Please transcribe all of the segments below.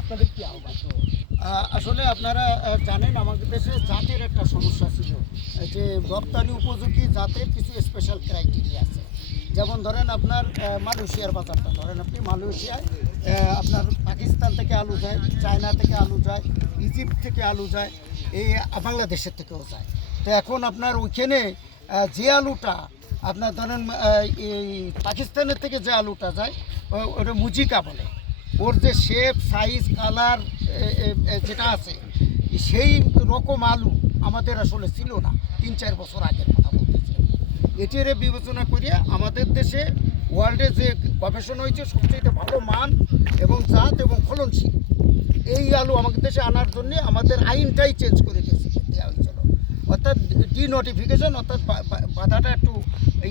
আপনাদের কি আসলে আপনারা জানেন আমাদের দেশে জাতের একটা সমস্যা ছিল। যে রপ্তানি উপযোগী জাতের কিছু স্পেশাল ক্রাইটেরিয়া আছে। যেমন ধরেন আপনার মালয়েশিয়ার বাজারটা। ধরেন আপনি মালয়েশিয়ায় আপনার পাকিস্তান থেকে আলু যায়, চায়না থেকে আলু যায়, ইজিপ্ট থেকে আলু যায়, এই বাংলাদেশের থেকেও যায়। তো এখন আপনার ওইখানে যে আলুটা আপনার ধরেন এই পাকিস্তানের থেকে যে আলুটা যায় ওটা মুজিকা বলে। ওর যে শেপ সাইজ কালার যেটা আছে, সেই রকম আলু আমাদের আসলে ছিল না, তিন, চার বছর আগের কথা বলতেছি। এটির বিবেচনা করিয়া আমাদের দেশে ওয়ার্ল্ডে যে গবেষণা হয়েছে সবচেয়ে ভালো মান এবং জাত এবং ফলনশীল, এই আলু আমাদের দেশে আনার জন্য আমাদের আইনটাই চেঞ্জ করে দিয়েছে দেওয়া হয়েছিল। অর্থাৎ ডি ডিনোটিফিকেশন অর্থাৎ বাধাটা একটু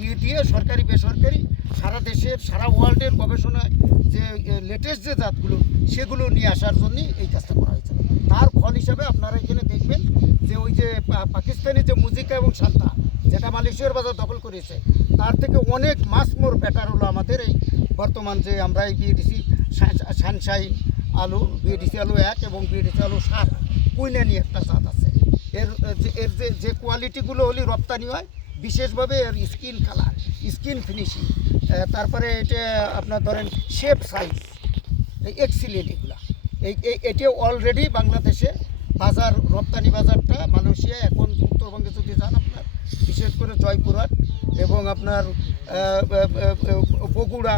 ইয়ে দিয়ে সরকারি, বেসরকারি, সারা দেশের, সারা ওয়ার্ল্ডের গবেষণায় যে লেটেস্ট যে জাতগুলো, সেগুলো নিয়ে আসার জন্য এই কাজটা করা হয়েছে। তার ফল হিসাবে আপনারা এখানে দেখবেন যে ওই যে পাকিস্তানি যে মুজিকা এবং শান্তা যেটা মালয়েশিয়ার বাজার দখল করেছে, তার থেকে অনেক মাস মোর বেটার হলো আমাদের এই বর্তমান যে আমরা এই বিএডিসি সানশাইন আলু, বিএডিসি আলু এক এবং বিএডিসি আলু সাত, কুইনানি একটা জাত আছে। এর যে এর যে যে কোয়ালিটিগুলো হলে রপ্তানি হয় বিশেষভাবে এর স্কিন কালার স্কিন ফিনিশিং তারপরে এটা আপনার ধরেন শেপ সাইজ এই এক্সিলেন্ট এগুলা। এই এটি অলরেডি বাংলাদেশে বাজার রপ্তানি বাজারটা মালয়েশিয়া এখন উত্তরবঙ্গে যদি যান আপনার বিশেষ করে জয়পুরহাট এবং আপনার বগুড়া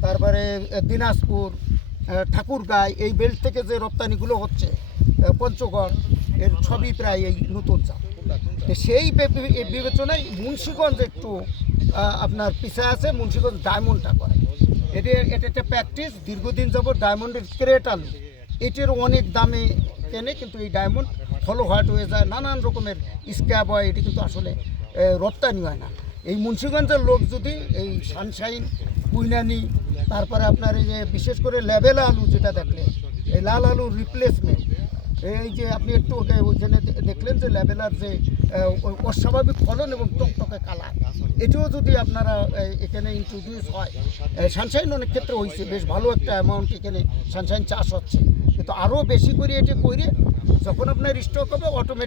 তারপরে দিনাজপুর আহ, ঠাকুরগাঁয় এই বেল্ট থেকে যে রপ্তানিগুলো হচ্ছে পঞ্চগড় এর সবই প্রায় এই নতুন তো সেই বিবেচনায় মুন্সীগঞ্জ একটু আপনার পিছায় আছে, মুন্সীগঞ্জ ডায়মন্ডটা করে। এটা এটা একটা প্র্যাকটিস দীর্ঘদিন যাবত ডায়মন্ডের ক্রেট আলু এটির অনেক দামে কেনে, কিন্তু এই ডায়মন্ড ফলো হোয়াইট হয়ে যায়, নানান রকমের স্ক্যাব হয়, এটি কিন্তু আসলে রপ্তানি হয় না। এই মুন্সিগঞ্জের লোক যদি এই সানশাইন কুইনানি তারপরে আপনার এই যে বিশেষ করে লেবেলা আলু যেটা দেখলেন এই লাল আলুর রিপ্লেসমেন্ট এই যে আপনি একটু ওইখানে দেখলেন যে লেভেলার যে অস্বাভাবিক ফলন এবং টকটকে কালার। এটিও যদি আপনারা এখানে ইন্ট্রোডিউস হয় সানশাইন অনেক ক্ষেত্রে হয়েছে, বেশ ভালো একটা অ্যামাউন্ট এখানে সানশাইন চাষ হচ্ছে। কিন্তু আরও বেশি করে এটি করে যখন আপনার স্টক হবে অটোমেটিক